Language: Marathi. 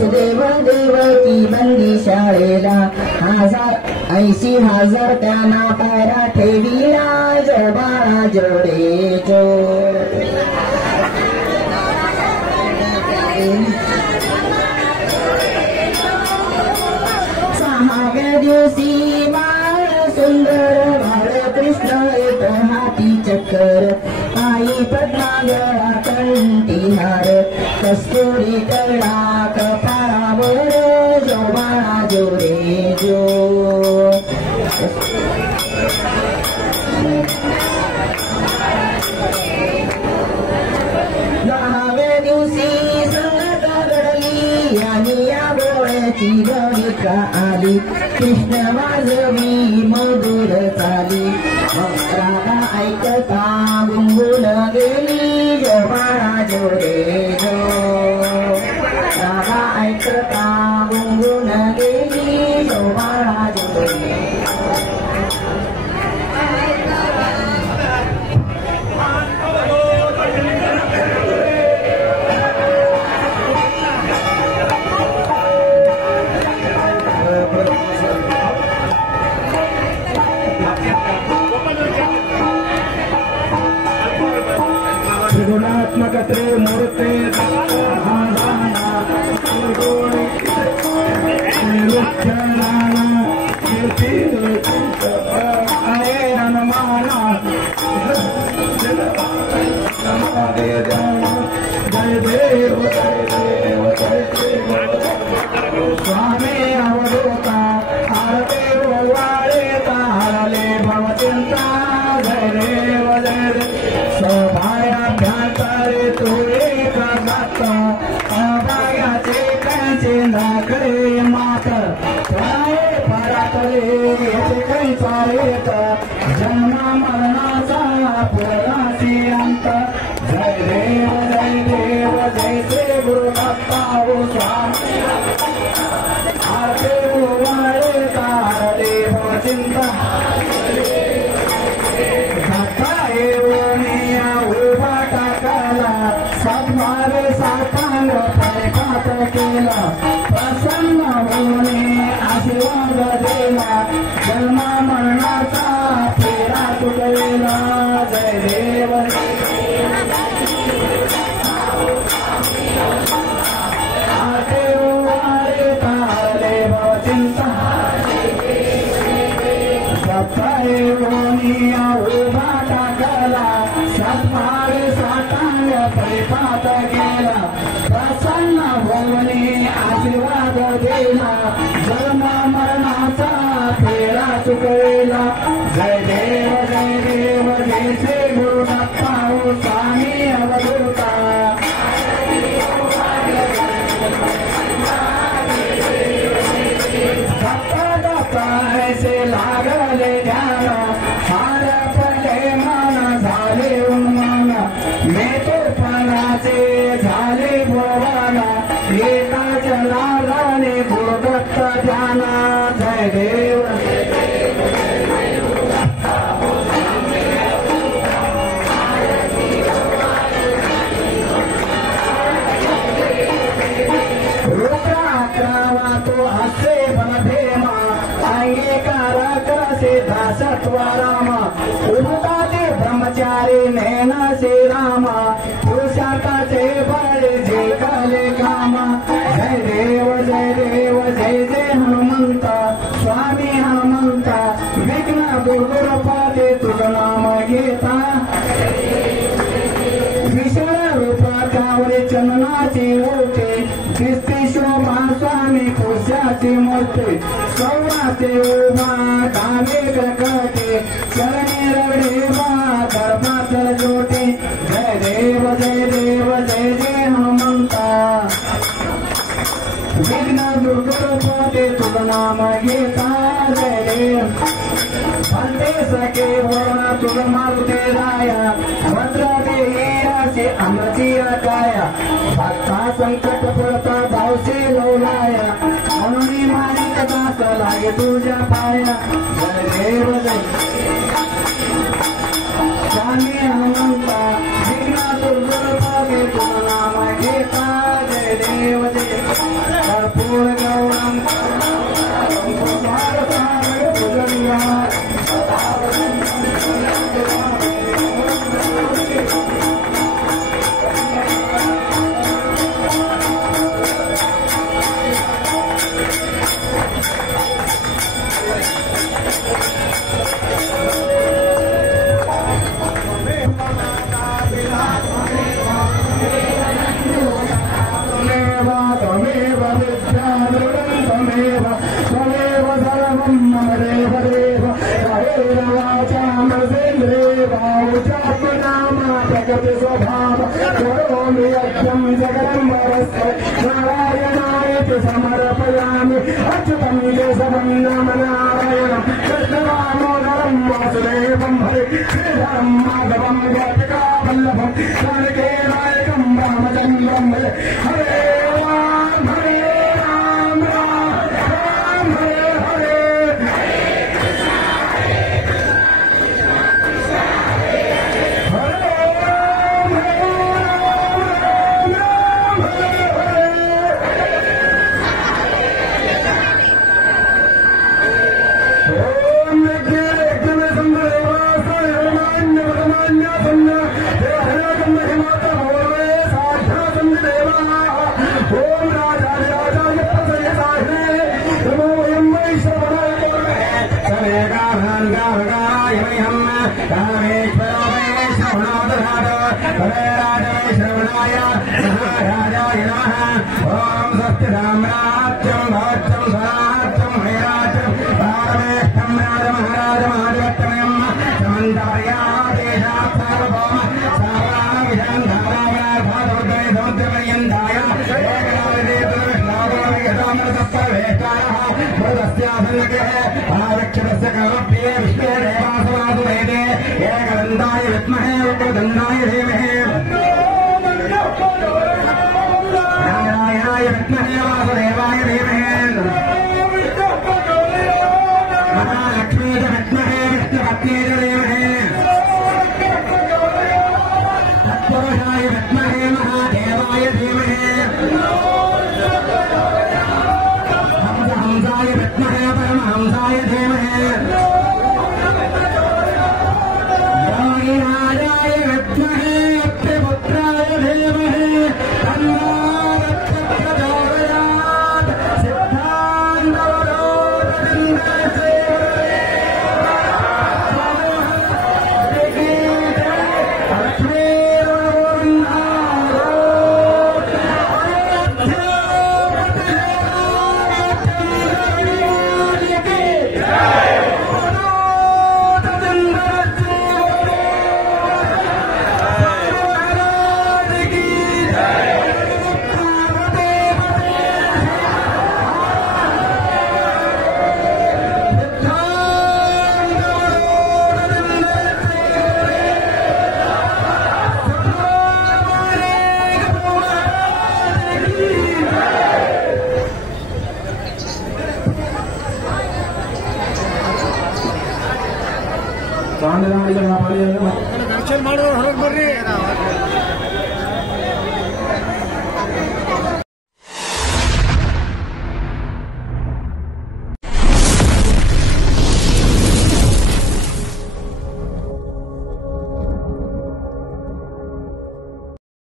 वसुदेव देवकी बंदी शाळेला 80,000 त्यांना पायरा ठेविला बाळा जोडे जोड. सहाव्या दिवशी बाळ सुंदर बाळ कृष्ण एक हाती चक्कर आई पद्मागळा कंठीहार कस्तुरी कळा कपाळावर जो बाळा जोडे जो. दहाव्या दिवशी संगत घडली आणि या गोळ्याची गणिका आली कृष्ण वाजवी मधुर चाली राधा ऐकता गुंगुन गेली जो बाळा जोडे जो. राधा ऐकता गुंगुन गेली जो बाळा जोडे. त्रिगुणात्मक त्रिमूर्ते जय देव स्वामी अवधूता आरते वाळे तारले भवचिंता जय देव जय देव सौभाग्याभ्यांतरे तुळे प्रगत अभाग्याचे त्यांचे नागरे मात प्राये परातले येते काही चालेत जन्म मरणाचा पुराची अंत. जय देव जय देव जय श्री गुरु दत्ता स्वामी आरते वाळे तारले भवचिंता सद्मारे सातांग परिपात केला प्रसन्न होणे आशीर्वाद दिला जन्म मरणाचा फेरा तुटलेला. जय देव आरते वाळे तारले भवचिंता सत्ताए होनिया उभा टाकला सद्मारे सातांग परिपात केला प्रसन्न होणे आशीर्वाद दिला जन्म मरणाचा फेरा चुकविला. जय देव जय देव जय श्री गुरु दत्ता स्वामी अवधूता दत्ता दत्ता ऐसे लागले ध्यान हार पडले मन झाले उन्मान मेतो फणाचे झाले भोवाना एका जनालाने गुरुदत्त ध्याना. जय देव रुद्र अकरावा तो हसे बनभेमा अंगीकार करसे दासत्वारामा उदाते ब्रह्मचारी नैना से रामा पुरुषार्थाचे बळे जे कले कामा. जय देव जय देव जय जय हनुमंत स्वामी हनुमंत विघ्न दुर्गुरपाते तुझं नाम घेता विशाल रूपाच्यावरी चंदनाची ओटे दिसते शोभा स्वामी कोशाची मूर्ती सौवाते उभा डावे कटे चरणे रवडे बा धर्मात जोटे. जय देव जय देव जय जय हनुमंता विघ्न दुर्गुरपाते तुझं नाम घेता. जय देव भन्ते सखे वर्ण तुझं मारुते राया भद्र देहीराचे अमरची काया भक्ता संकट पडता धावसे लोलाया म्हणून माणिक दास लागे तुझ्या पाया. जय देव जय स्वामी हनुमंता विघ्न दुर्गुरपाते तुझं नाम घेता. जय देव जय त्वमेव त्वमेव सर्वं मम देव देव कवेन वाचा मनसेन्द्रियेण वाचात्मनामा प्रकृति स्वभाव करोमि यज्ञं जगदं वरस्य नारायणायति समर्पयामि अच्युतं केशवं नम नारायणं कृष्णदामोदरं वासुदेवं हरे श्रीधरं माधवं गोपिकावल्लभं नारिकेलायकं रामचन्द्रं हरे हरे राम राम राम हरे हरे एकदन्ताय विद्महे वक्रतुण्डाय धीमहि नारायणाय विद्महे वासुदेवाय धीमहि महालक्ष्मी च विद्महे विष्णुपत्नी च धीमहि तत्पुरुषाय विद्महे महादेवाय धीमहि हंसाय विद्महे परमहंसाय धीमहि योगिराजाय विद्महे अत्रिपुत्राय धीमहि तन्नो प्रचोदयात् सिद्धान्तवरोधनिन्दसे